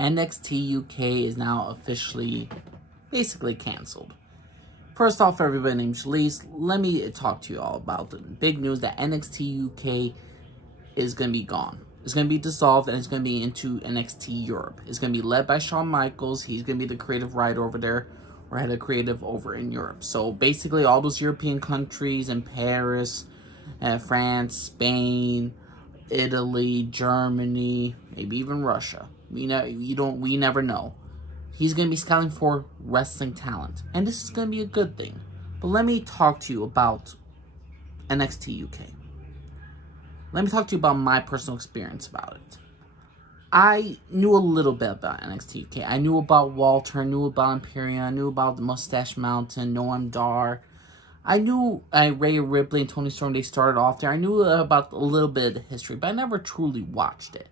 NXT UK is now officially basically canceled. First off, everybody named Shalise, let me talk to you all about the big news that NXT UK is going to be gone. It's going to be dissolved and it's going to be into NXT Europe. It's going to be led by Shawn Michaels. He's going to be the creative writer over there, or head of creative over in Europe. So basically all those European countries in Paris, France, Spain, Italy, Germany, maybe even Russia. We never know. He's going to be scouting for wrestling talent. And this is going to be a good thing. But let me talk to you about NXT UK. Let me talk to you about my personal experience about it. I knew a little bit about NXT UK. I knew about Walter, I knew about Imperium, I knew about the Mustache Mountain, Noam Dar. I knew Rhea Ripley and Toni Storm, they started off there. I knew about a little bit of the history, but I never truly watched it.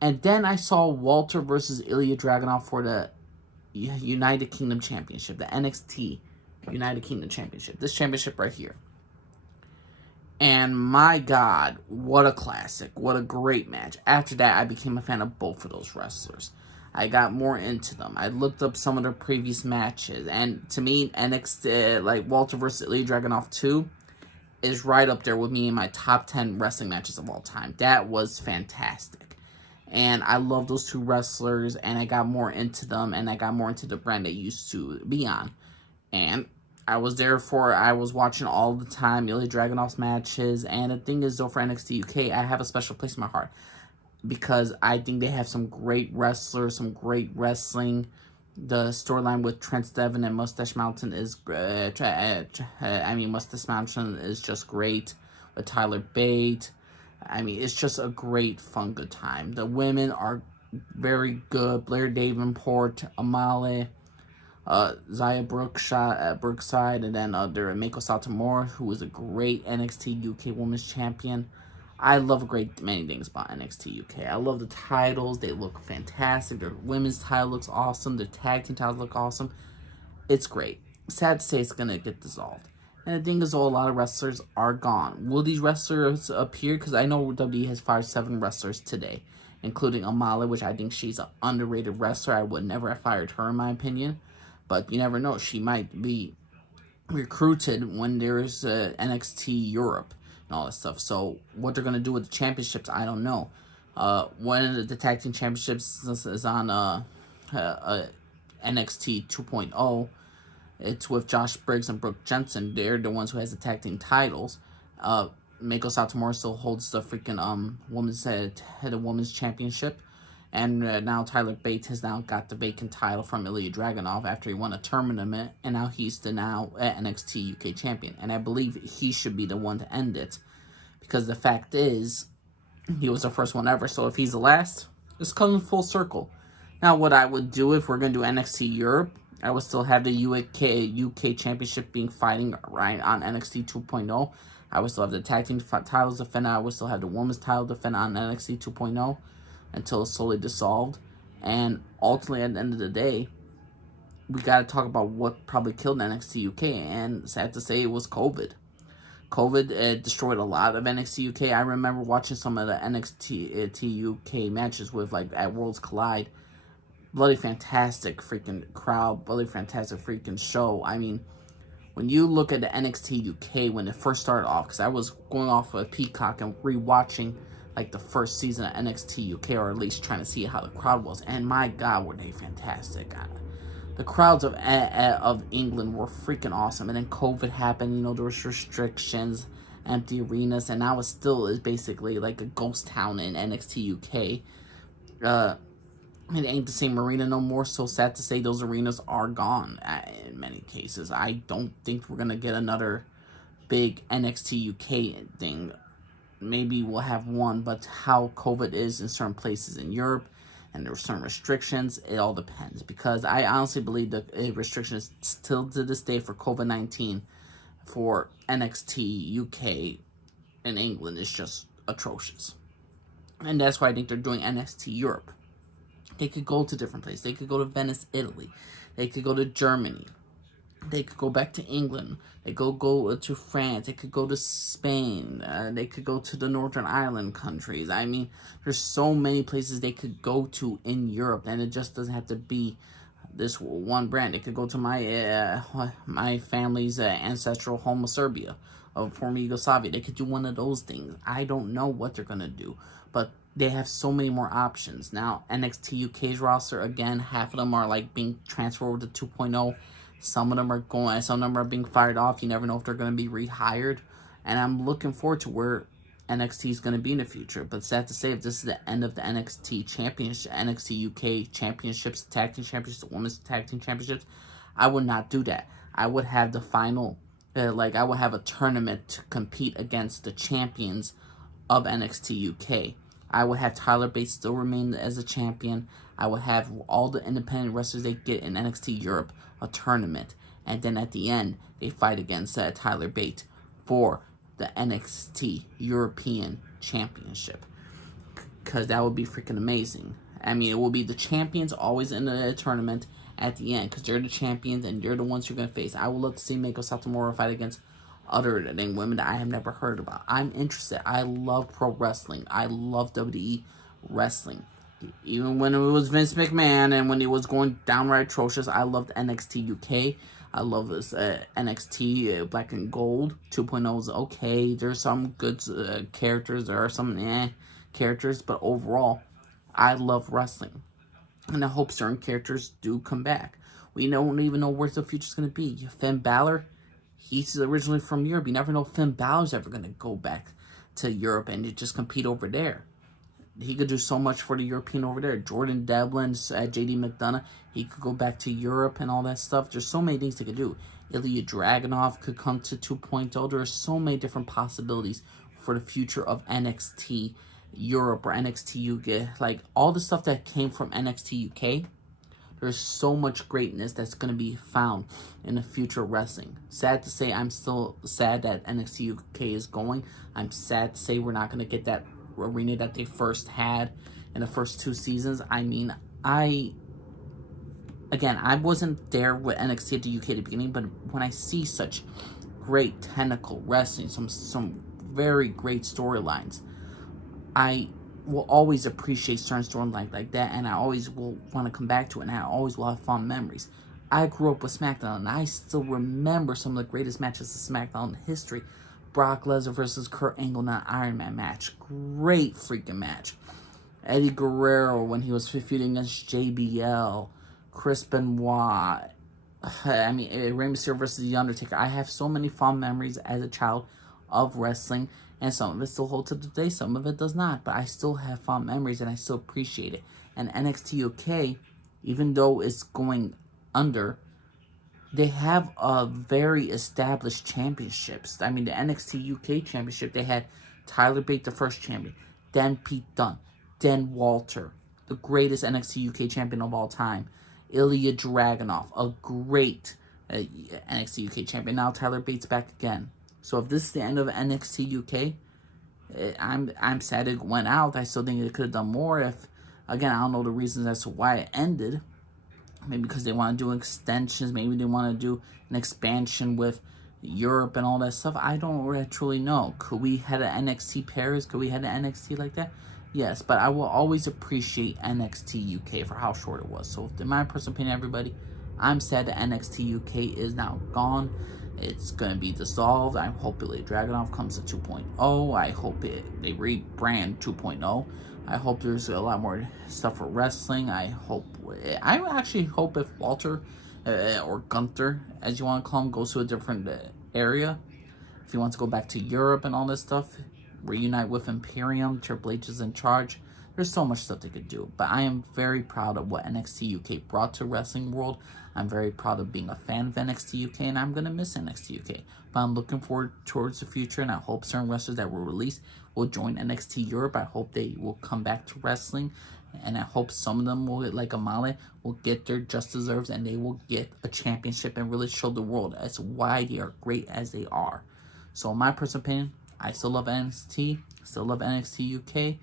And then I saw Walter versus Ilya Dragunov for the United Kingdom Championship, the NXT United Kingdom Championship. This championship right here. And my God, what a classic. What a great match. After that, I became a fan of both of those wrestlers. I got more into them. I looked up some of their previous matches. And to me, NXT, like Walter vs. Ilya Dragunov 2, is right up there with me in my top 10 wrestling matches of all time. That was fantastic. And I love those two wrestlers, and I got more into them, and I got more into the brand they used to be on. And I was watching all the time Ilya Dragunov's matches, and the thing is, though, for NXT UK, I have a special place in my heart, because I think they have some great wrestlers, some great wrestling. The storyline with Trent Seven and Mustache Mountain is, Mustache Mountain is just great, with Tyler Bate. It's just a great, fun, good time. The women are very good. Blair Davenport, Amale, Zaya Brookside, and then there Meiko Satomura, who is a great NXT UK Women's Champion. I love a great many things about NXT UK. I love the titles. They look fantastic. Their women's title looks awesome. Their tag team titles look awesome. It's great. Sad to say it's going to get dissolved. And the thing is, though, a lot of wrestlers are gone. Will these wrestlers appear? Because I know WWE has fired 7 wrestlers today, including Amala, which I think she's an underrated wrestler. I would never have fired her, in my opinion. But you never know. She might be recruited when there's NXT Europe and all that stuff. So what they're going to do with the championships, I don't know. One of the tag team championships is on NXT 2.0. It's with Josh Briggs and Brooke Jensen. They're the ones who has the tag team titles. Meiko Satomura still holds the freaking women's championship. And now Tyler Bate has now got the vacant title from Ilya Dragunov after he won a tournament. And now he's the NXT UK champion. And I believe he should be the one to end it. Because the fact is, he was the first one ever. So if he's the last, it's coming full circle. Now what I would do if we're going to do NXT Europe, I would still have the UK Championship being fighting right on NXT 2.0. I would still have the tag team titles defended. I would still have the women's title defended on NXT 2.0 until it's slowly dissolved. And ultimately, at the end of the day, we got to talk about what probably killed NXT UK. And sad to say, it was COVID. COVID destroyed a lot of NXT UK. I remember watching some of the NXT UK matches with, at Worlds Collide. Bloody fantastic freaking crowd, bloody fantastic freaking show. When you look at the NXT UK when it first started off, because I was going off of Peacock and rewatching the first season of NXT UK, or at least trying to see how the crowd was, and my God, were they fantastic. The crowds of England were freaking awesome, and then COVID happened. There was restrictions, empty arenas, and now it still is basically like a ghost town in NXT UK. It ain't the same arena no more, so sad to say those arenas are gone in many cases. I don't think we're going to get another big NXT UK thing. Maybe we'll have one, but how COVID is in certain places in Europe, and there are certain restrictions, it all depends. Because I honestly believe that restrictions still to this day for COVID-19 for NXT UK in England is just atrocious. And that's why I think they're doing NXT Europe. They could go to different places. They could go to Venice, Italy. They could go to Germany. They could go back to England. They go to France. They could go to Spain. They could go to the Northern Ireland countries. I mean, there's so many places they could go to in Europe, and it just doesn't have to be this one brand. They could go to my family's ancestral home of Serbia, of former Yugoslavia. They could do one of those things. I don't know what they're gonna do, but they have so many more options now. NXT UK's roster, again, half of them are like being transferred over to 2.0. Some of them are going, some of them are being fired off. You never know if they're going to be rehired. And I'm looking forward to where NXT is going to be in the future. But sad to say, if this is the end of the NXT Championship, NXT UK Championships, Tag Team Championships, Women's Tag Team Championships, I would not do that. I would have the final, I would have a tournament to compete against the champions of NXT UK. I would have Tyler Bates still remain as a champion. I would have all the independent wrestlers they get in NXT Europe, a tournament. And then at the end, they fight against Tyler Bates for the NXT European Championship. Because that would be freaking amazing. I mean, it will be the champions always in the tournament at the end. Because they're the champions and they're the ones you're going to face. I would love to see Meiko Satomura fight against other than women that I have never heard about. I'm interested. I love pro wrestling. I love WWE wrestling. Even when it was Vince McMahon and when it was going downright atrocious, I loved NXT UK. I love this NXT Black and Gold 2.0 is okay. There's some good characters. There are some characters. But overall, I love wrestling. And I hope certain characters do come back. We don't even know where the future's going to be. Finn Balor, he's originally from Europe. You never know if Finn Balor's ever going to go back to Europe and just compete over there. He could do so much for the European over there. Jordan Devlin, JD McDonough, he could go back to Europe and all that stuff. There's so many things they could do. Ilya Dragunov could come to 2.0. There are so many different possibilities for the future of NXT Europe or NXT UK. Like, all the stuff that came from NXT UK, there's so much greatness that's going to be found in the future of wrestling. Sad to say, I'm still sad that NXT UK is going. I'm sad to say we're not going to get that arena that they first had in the first 2 seasons. I mean, I wasn't there with NXT at the UK at the beginning, but when I see such great technical wrestling, some very great storylines, I will always appreciate certain storylines like that, and I always will want to come back to it, and I always will have fond memories. I grew up with SmackDown, and I still remember some of the greatest matches of SmackDown in history. Brock Lesnar versus Kurt Angle in an Iron Man match. Great freaking match. Eddie Guerrero when he was feuding against JBL. Chris Benoit. I mean, Rey Mysterio versus The Undertaker. I have so many fond memories as a child of wrestling. And some of it still holds to today. Some of it does not. But I still have fond memories and I still appreciate it. And NXT UK, even though it's going under, they have a very established championships. I mean, the NXT UK championship, they had Tyler Bate, the first champion, then Pete Dunne, then Walter, the greatest NXT UK champion of all time, Ilya Dragunov, a great NXT UK champion. Now Tyler Bate's back again. So if this is the end of NXT UK, I'm sad it went out. I still think it could have done more. If, again, I don't know the reasons as to why it ended. Maybe because they want to do extensions. Maybe they want to do an expansion with Europe and all that stuff. I don't really truly know. Could we have an NXT Paris? Could we have an NXT like that? Yes, but I will always appreciate NXT UK for how short it was. So, in my personal opinion, everybody, I'm sad that NXT UK is now gone. It's going to be dissolved. I hope Ilya Dragunov comes to 2.0. I hope they rebrand 2.0. I hope there's a lot more stuff for wrestling. I actually hope if Walter or Gunther, as you want to call him, goes to a different area. If he wants to go back to Europe and all this stuff, reunite with Imperium, Triple H is in charge. There's so much stuff they could do. But I am very proud of what NXT UK brought to wrestling world. I'm very proud of being a fan of NXT UK, and I'm going to miss NXT UK. But I'm looking forward towards the future, and I hope certain wrestlers that were released will join NXT Europe. I hope they will come back to wrestling, and I hope some of them will, like Amale, will get their just deserves, and they will get a championship and really show the world as why they are great as they are. So in my personal opinion, I still love NXT, still love NXT UK.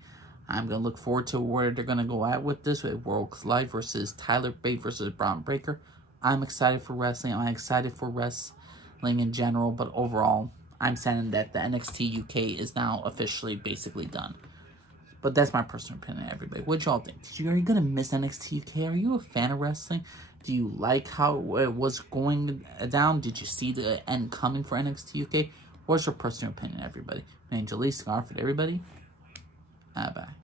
I'm going to look forward to where they're going to go at with this, with World Collide versus Tyler Bate versus Braun Breaker. I'm excited for wrestling. I'm excited for wrestling in general, but overall, I'm saying that the NXT UK is now officially basically done. But that's my personal opinion, everybody. What y'all think? Are you gonna miss NXT UK? Are you a fan of wrestling? Do you like how it was going down? Did you see the end coming for NXT UK? What's your personal opinion, everybody? My name's Elise Garfield, everybody. Bye.